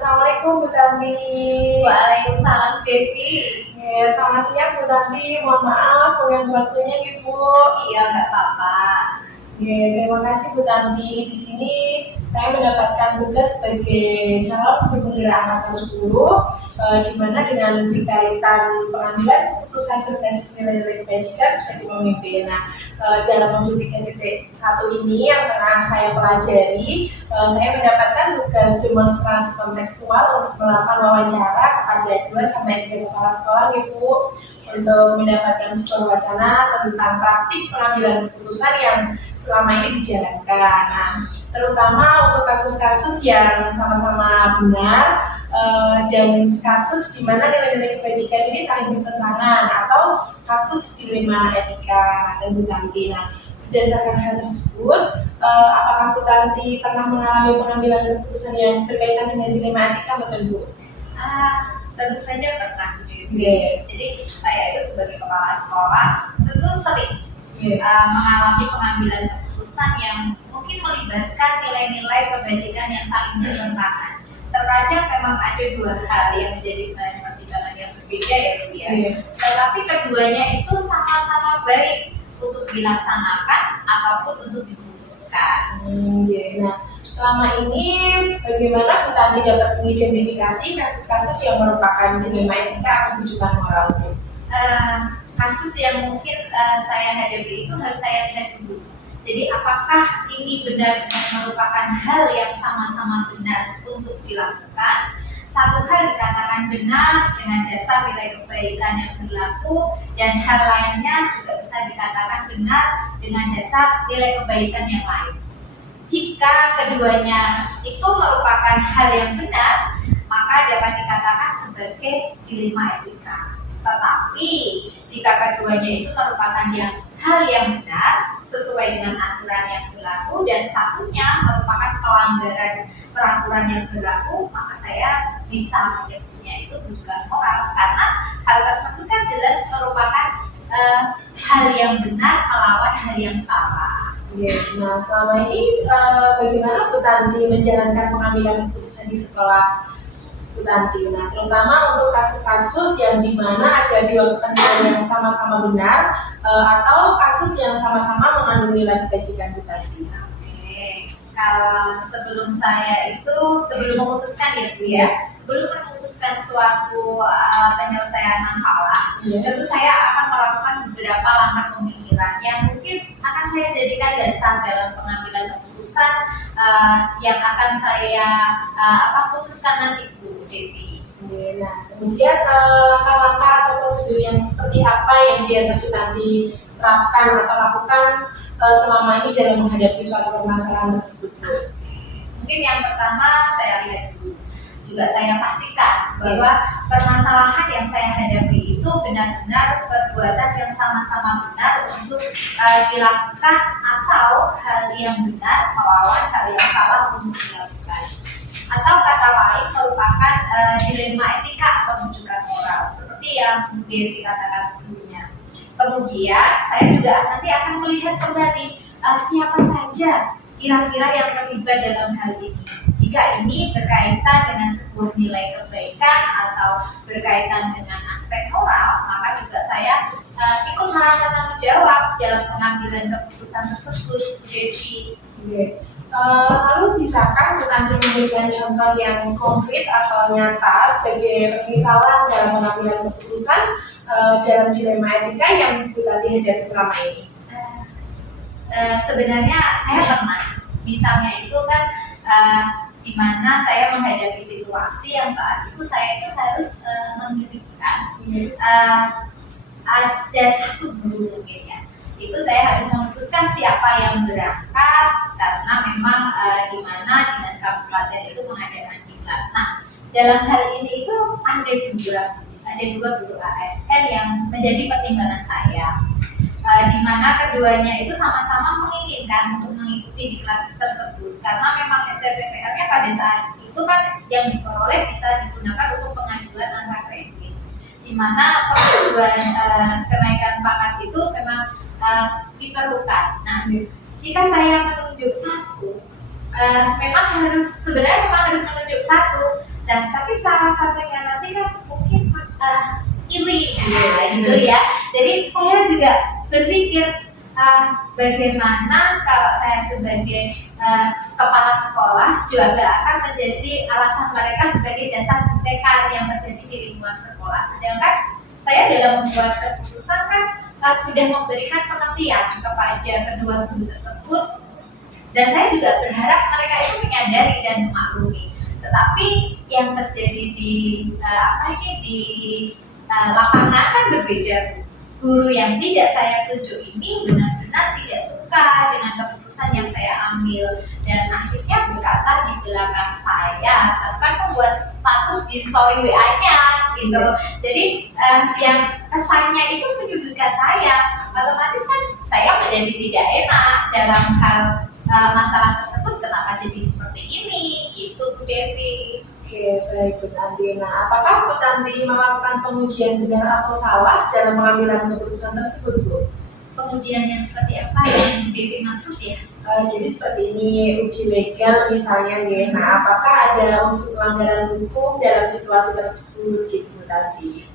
Assalamualaikum Bu Tanti. Waalaikumsalam Devi. Ya, selamat siang Bu Tanti. Mohon maaf mengganggu waktunya gitu Bu. Iya, nggak apa-apa. Ya, terima kasih Bu Tanti. Di sini saya mendapatkan tugas sebagai calon gubernur angkatan 10, di mana dengan berkaitan pengambilan keputusan berbasis nilai-nilai kebajikan sebagai pemimpin. Nah, dalam modul 3.1 ini yang pernah saya pelajari, saya mendapatkan tugas demonstrasi kontekstual untuk melakukan wawancara kepada 2-3 kepala sekolah gitu, untuk mendapatkan sebuah wacana tentang praktik pengambilan keputusan yang selama ini dijalankan. Nah, terutama untuk kasus-kasus yang sama-sama benar, dan kasus di mana nilai-nilai kebajikan ini saling bertentangan, atau kasus dilema etika dan Bu Tanti. Nah, berdasarkan hal tersebut, apakah Bu Tanti pernah mengalami pengambilan keputusan yang berkaitan dengan dilema etika, betul Bu? Tentu saja pernah, Devi. Jadi saya itu sebagai kepala sekolah tentu sering mengalami pengambilan keputusan yang mungkin melibatkan nilai-nilai kebajikan yang saling bertentangan. Terkadang memang ada dua hal yang menjadi bahan pertimbangan yang berbeda ya Bu ya. Tetapi keduanya itu sama-sama baik untuk dilaksanakan ataupun untuk diputuskan. Nah, selama ini bagaimana Bu Tanti dapat mengidentifikasi kasus-kasus yang merupakan dilema etika atau bujukan moral? Kasus yang mungkin saya hadapi itu harus saya lihat dulu. Jadi apakah ini benar-benar merupakan hal yang sama-sama benar untuk dilakukan? Satu hal dikatakan benar dengan dasar nilai kebaikan yang berlaku, dan hal lainnya juga bisa dikatakan benar dengan dasar nilai kebaikan yang lain. Jika keduanya itu merupakan hal yang benar, maka dapat dikatakan sebagai dilema etika. Tetapi jika keduanya itu merupakan hal yang benar sesuai dengan aturan yang berlaku, dan satunya merupakan pelanggaran peraturan yang berlaku, maka saya bisa menyebutnya itu bujukan moral, karena hal tersebut kan jelas merupakan hal yang benar melawan hal yang salah. Nah, selama ini bagaimana Bu Tanti menjalankan pengambilan keputusan di sekolah Bu Tanti? Nah, terutama untuk kasus-kasus yang dimana ada dua kepentingan yang sama-sama benar, atau kasus yang sama-sama mengandung nilai kebajikan Bu Tanti. Kalau sebelum memutuskan ya Bu ya, sebelum memutuskan suatu penyelesaian masalah, tentu saya akan melakukan beberapa langkah pemikiran yang mungkin akan saya jadikan dasar dalam pengambilan keputusan yang akan saya putuskan nanti Bu Devi. Nah, kemudian langkah-langkah atau prosedur yang seperti apa yang biasa Bu Tanti terapkan atau lakukan selama ini dalam menghadapi suatu permasalahan tersebut? Mungkin yang pertama saya lihat dulu, juga saya pastikan bahwa permasalahan yang saya hadapi itu benar-benar perbuatan yang sama-sama benar untuk dilakukan, atau hal yang benar melawan hal yang salah untuk dilakukan, atau kata lain merupakan dilema etika atau bujukan moral seperti yang Bu Devi katakan sebelumnya. Kemudian saya juga nanti akan melihat kembali siapa saja kira-kira yang terlibat dalam hal ini. Jika ini berkaitan dengan sebuah nilai kebaikan atau berkaitan dengan aspek moral, maka juga saya ikut merasa tanggung jawab dalam pengambilan keputusan tersebut. Jadi, lalu bisakah Bu Tanti memberikan contoh yang konkret atau nyata sebagai permisalan dalam pengambilan keputusan dalam dilema etika yang Bu Tanti hadapi selama ini? Sebenarnya saya pernah, misalnya itu kan di mana saya menghadapi situasi yang saat itu saya itu harus mengirimkan ada satu guru mungkin ya, itu saya harus memutuskan siapa yang berangkat, karena memang di mana dinas kabupaten itu mengadakan diklat. Nah, dalam hal ini itu ada dua guru ASN yang menjadi pertimbangan saya, di mana keduanya itu sama-sama menginginkan untuk mengikuti diklat tersebut, karena memang STTPL-nya pada saat itu kan yang diperoleh bisa digunakan untuk pengajuan angka kredit, di mana pengajuan kenaikan pangkat itu memang diperlukan. Nah, jika saya menunjuk satu, sebenarnya memang harus menunjuk satu, dan salah satunya nanti kan mungkin iri, gitu ya. Jadi saya juga berpikir bagaimana kalau saya sebagai kepala sekolah juga akan menjadi alasan mereka sebagai dasar gesekan yang terjadi di lingkungan sekolah. Sedangkan saya dalam membuat keputusan kan sudah memberikan pengertian kepada kedua guru tersebut, dan saya juga berharap mereka itu menyadari dan memaklumi. Tetapi yang terjadi di lapangan kan berbeda. Guru yang tidak saya tunjuk ini benar-benar tidak suka dengan keputusan yang saya ambil, dan akhirnya berkata di belakang saya, bahkan membuat status di story WA-nya gitu. Jadi yang kesannya itu menyudutkan saya, otomatis kan saya menjadi tidak enak dalam hal masalah tersebut. Kenapa jadi seperti ini gitu, Bu Devi? Oke, baik Bu Tanti. Nah, apakah Bu Tanti melakukan pengujian benar atau salah dalam pengambilan keputusan tersebut, Bu? Pengujian yang seperti apa yang Bu Devi maksud ya? Jadi seperti ini, uji legal misalnya ya. Nah, apakah ada unsur pelanggaran hukum dalam situasi tersebut gitu Bu Tanti?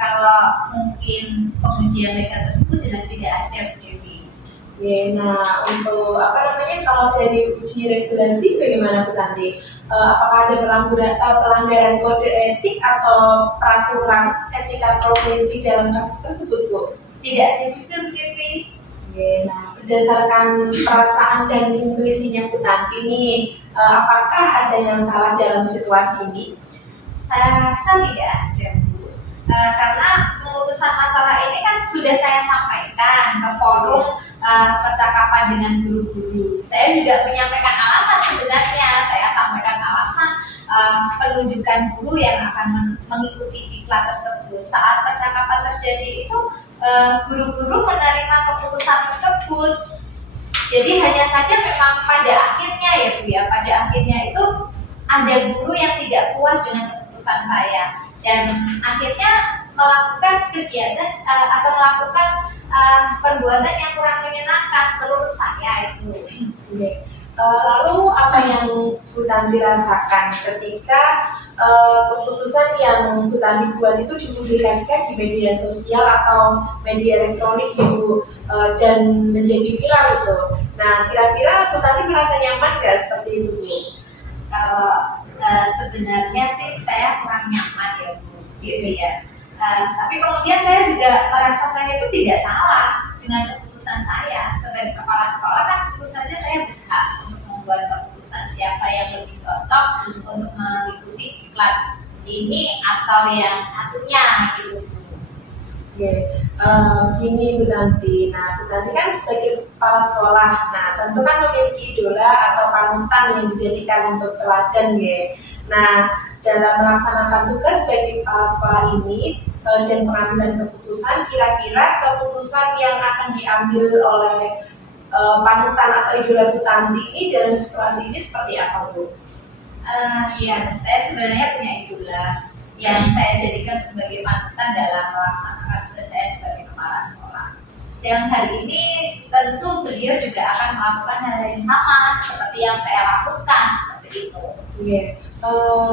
Kalau mungkin pengujian legal tersebut jelas tidak ada, Bu Devi. Ya, nah untuk kalau dari uji regulasi bagaimana Bu Tanti? Apakah ada pelanggaran kode etik atau peraturan etika profesi dalam kasus tersebut, Bu? Tidak ada juga, Bu Devi. Oke, nah berdasarkan perasaan dan intuisinya Bu Tanti nih, apakah ada yang salah dalam situasi ini? Saya rasa tidak ada, Bu. Karena pemutusan masalah ini kan sudah saya sampaikan ke forum percakapan dengan guru-guru. Saya juga menyampaikan alasan sebenarnya. Saya sampaikan alasan penunjukan guru yang akan mengikuti diklat tersebut. Saat percakapan terjadi itu guru-guru menerima keputusan tersebut. Jadi hanya saja memang pada akhirnya ya Bu ya, pada akhirnya itu ada guru yang tidak puas dengan keputusan saya, dan akhirnya melakukan kegiatan atau melakukan perbuatan yang kurang menyenangkan menurut saya itu. Oke. Lalu apa yang Bu Tanti rasakan ketika keputusan yang Bu Tanti buat itu dipublikasikan di media sosial atau media elektronik gitu, dan menjadi viral itu? Nah, kira-kira Bu Tanti merasa nyaman nggak seperti itu, Bu? Kalau sebenarnya sih saya kurang nyaman ya Bu, gitu ya. Tapi kemudian saya juga merasa saya itu tidak salah dengan keputusan saya sebagai kepala sekolah. Kan tentu saja saya berhak untuk membuat keputusan siapa yang lebih cocok untuk mengikuti diklat ini atau yang satunya gitu. Oke, gini Bu Tanti. Nah, Bu Tanti kan sebagai kepala sekolah, nah tentu kan memiliki idola atau panutan yang dijadikan untuk teladan ya. Nah, dalam melaksanakan tugas sebagai kepala sekolah ini dan pengambilan keputusan, kira-kira keputusan yang akan diambil oleh panutan atau idola Bu Tanti ini dalam situasi ini seperti apa, Bu? Ya, saya sebenarnya punya idola yang saya jadikan sebagai panutan dalam melaksanakan tugas saya sebagai kepala sekolah. Dan hari ini tentu beliau juga akan melakukan hal yang sama seperti yang saya lakukan, seperti itu. Yeah.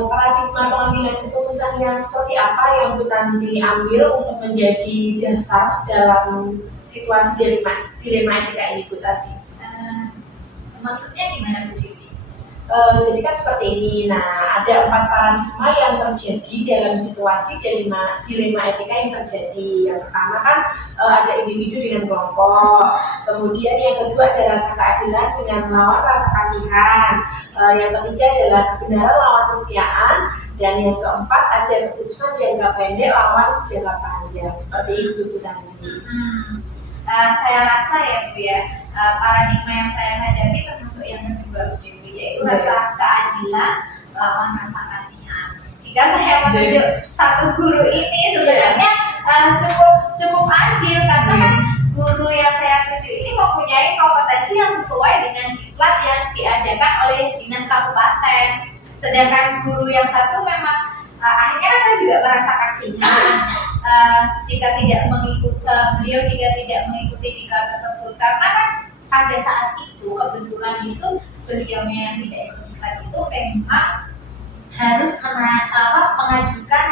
Paradigma pengambilan keputusan yang seperti apa yang Bu Tanti ambil untuk menjadi dasar dalam situasi dilema etika ini, Bu Tanti? Maksudnya gimana, Bu Devi? Jadi kan seperti ini. Nah, ada 4 paradigma yang terjadi dalam situasi dilema etika yang terjadi. Yang pertama kan ada individu dengan kelompok. Kemudian yang kedua ada rasa keadilan dengan melawan rasa kasihan. Yang ketiga adalah kebenaran lawan kesetiaan. Dan yang keempat ada keputusan jangka pendek lawan jangka panjang. Seperti itu, Bu Tanti. Saya rasa ya Bu ya, paradigma yang saya hadapi termasuk yang kedua, Bu Devi, yaitu rasa keadilan lawan rasa kasihan. Jika saya menunjuk satu guru ini sebenarnya cukup adil, karena kan guru yang saya tunjuk ini mempunyai kompetensi yang sesuai dengan diklat yang diadakan oleh dinas kabupaten. Sedangkan guru yang satu memang akhirnya saya juga merasa kasihan jika tidak mengikuti diklat tersebut, karena kan pada saat itu kebetulan itu beliaunya yang tidak ikut diklat itu memang harus mengajukan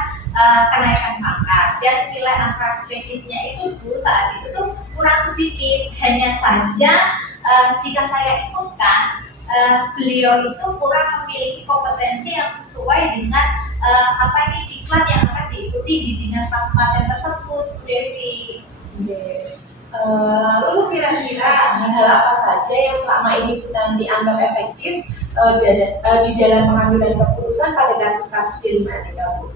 kenaikan pangkat, dan nilai angka kreditnya itu Bu saat itu tuh kurang sedikit. Hanya saja jika saya ikutkan, beliau itu kurang memiliki kompetensi yang sesuai dengan diklat yang akan diikuti di dinas kabupaten tersebut, Bu Devi. Oke. Lalu kira-kira hal-hal apa saja yang selama ini Bu Tanti anggap efektif di dalam pengambilan keputusan pada kasus-kasus di Lima Etika, Bu?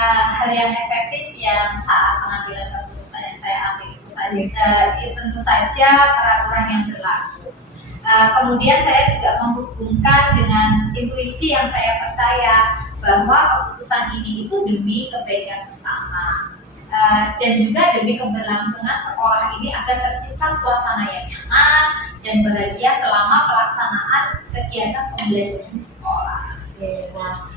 Hal yang efektif yang saat pengambilan keputusan yang saya ambil itu saja, tentu saja peraturan yang berlaku. Kemudian saya juga menghubungkan dengan intuisi yang saya percaya bahwa keputusan ini itu demi kebaikan bersama, dan juga demi keberlangsungan sekolah ini agar tercipta suasana yang nyaman dan bahagia selama pelaksanaan kegiatan pembelajaran di sekolah. Oke, nah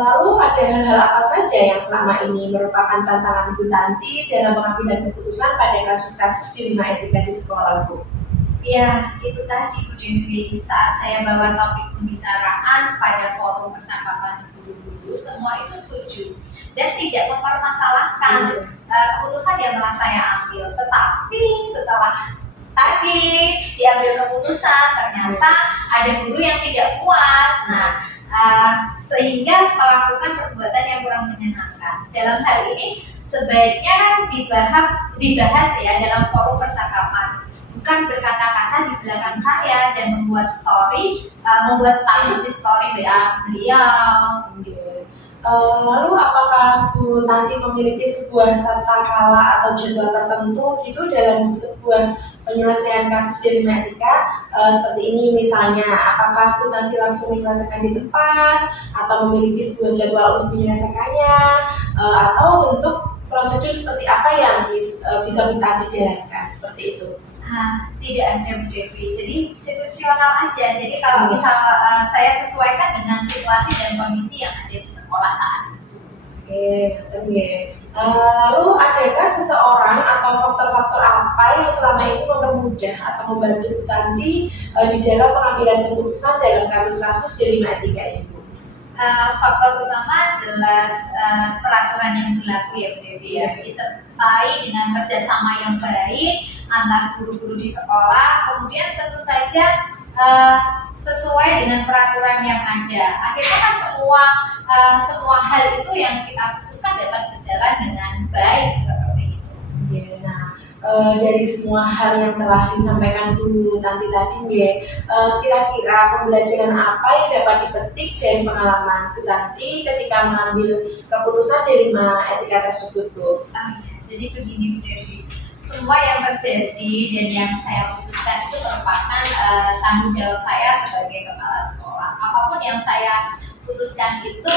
lalu ada hal-hal apa saja yang selama ini merupakan tantangan Bu Tanti dalam pengambilan keputusan pada kasus-kasus di Lima Etika di sekolah, Bu? Ya, itu tadi Bu Devi, saat saya bawa topik pembicaraan pada forum percakapan guru-guru, semua itu setuju dan tidak mempermasalahkan keputusan yang telah saya ambil. Tetapi setelah tadi diambil keputusan, ternyata ada guru yang tidak puas. Nah, sehingga melakukan perbuatan yang kurang menyenangkan. Dalam hal ini sebaiknya dibahas ya dalam forum percakapan, bukan berkata-kata di belakang saya dan membuat status di story WA beliau. Lalu apakah Bu Tanti memiliki sebuah tata krama atau jadwal tertentu gitu dalam sebuah penyelesaian kasus di Lima Etika? Seperti ini misalnya, apakah Bu Tanti langsung menyelesaikan di tempat atau memiliki sebuah jadwal untuk menyelesaikannya, atau bentuk prosedur seperti apa yang bisa Bu Tanti jalankan seperti itu? Tidak ada Bu Devi, jadi situasional aja. Jadi kalau misal saya sesuaikan dengan situasi dan kondisi yang ada di sekolah saat itu. Oke. Lalu adakah seseorang atau faktor-faktor apa yang selama ini mempermudah atau membantu Bu Tanti di dalam pengambilan keputusan dalam kasus-kasus di Lima Etika ini, Bu? Faktor utama jelas peraturan yang berlaku ya Bu Devi, ya, disertai dengan kerjasama yang baik antar guru-guru di sekolah, kemudian tentu saja sesuai dengan peraturan yang ada. Akhirnya kan semua hal itu yang kita putuskan dapat berjalan dengan baik seperti itu. Nah, dari semua hal yang telah disampaikan Bu Tanti tadi, kira-kira pembelajaran apa yang dapat dipetik dari pengalaman Bu Tanti ketika mengambil keputusan di Lima Etika tersebut, Bu? Jadi begini Bu Devi, semua yang terjadi dan yang saya putuskan itu merupakan tanggung jawab saya sebagai kepala sekolah. Apapun yang saya putuskan itu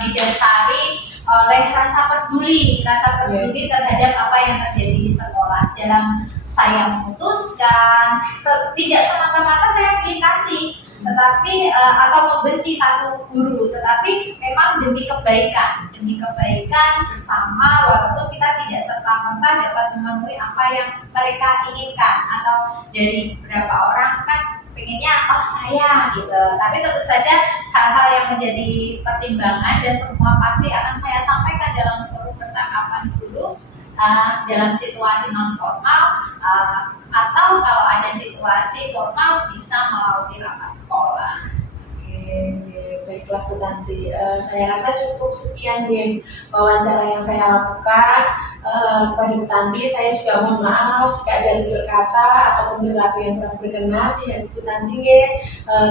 didasari oleh rasa peduli terhadap apa yang terjadi di sekolah. Dalam saya memutuskan, tidak semata-mata saya pilih kasih, tetapi atau membenci satu guru, tetapi memang demi kebaikan bersama, walaupun kita tidak serta-merta dapat memenuhi apa yang mereka inginkan, atau dari beberapa orang kan pengennya saya gitu. Tapi tentu saja hal-hal yang menjadi pertimbangan dan semua pasti akan saya sampaikan dalam forum percakapan guru, dalam situasi non formal, atau kalau ada situasi formal bisa melalui rapat sekolah. Baiklah Bu Tanti, saya rasa cukup sekian wawancara yang saya lakukan kepada Bu Tanti. Saya juga mohon maaf jika ada tutur kata ataupun perilaku yang kurang berkenan di hati Bu Tanti.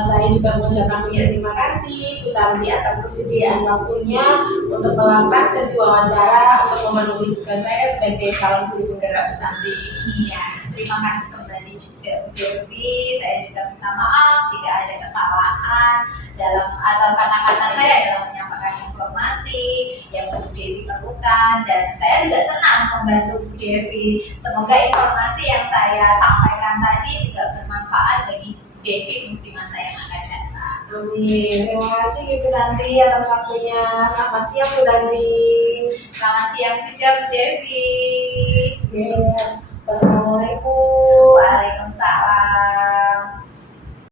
Saya juga mengucapkan banyak terima kasih Bu Tanti atas kesediaan waktunya untuk melakukan sesi wawancara untuk memenuhi tugas saya sebagai calon guru penggerak Bu Tanti. Iya, terima kasih kembali juga Bu Devi. Saya juga minta maaf jika ada kesalahan dalam atau kata-kata saya dalam menyampaikan informasi yang Bu Devi perlukan, dan saya juga senang membantu Bu Devi. Semoga informasi yang saya sampaikan tadi juga bermanfaat bagi Bu Devi untuk di masa yang akan datang. Amin. Terima kasih Bu Tanti atas waktunya. Selamat siang Bu Tanti. Selamat siang juga Bu Devi. Wassalamualaikum. Waalaikumsalam.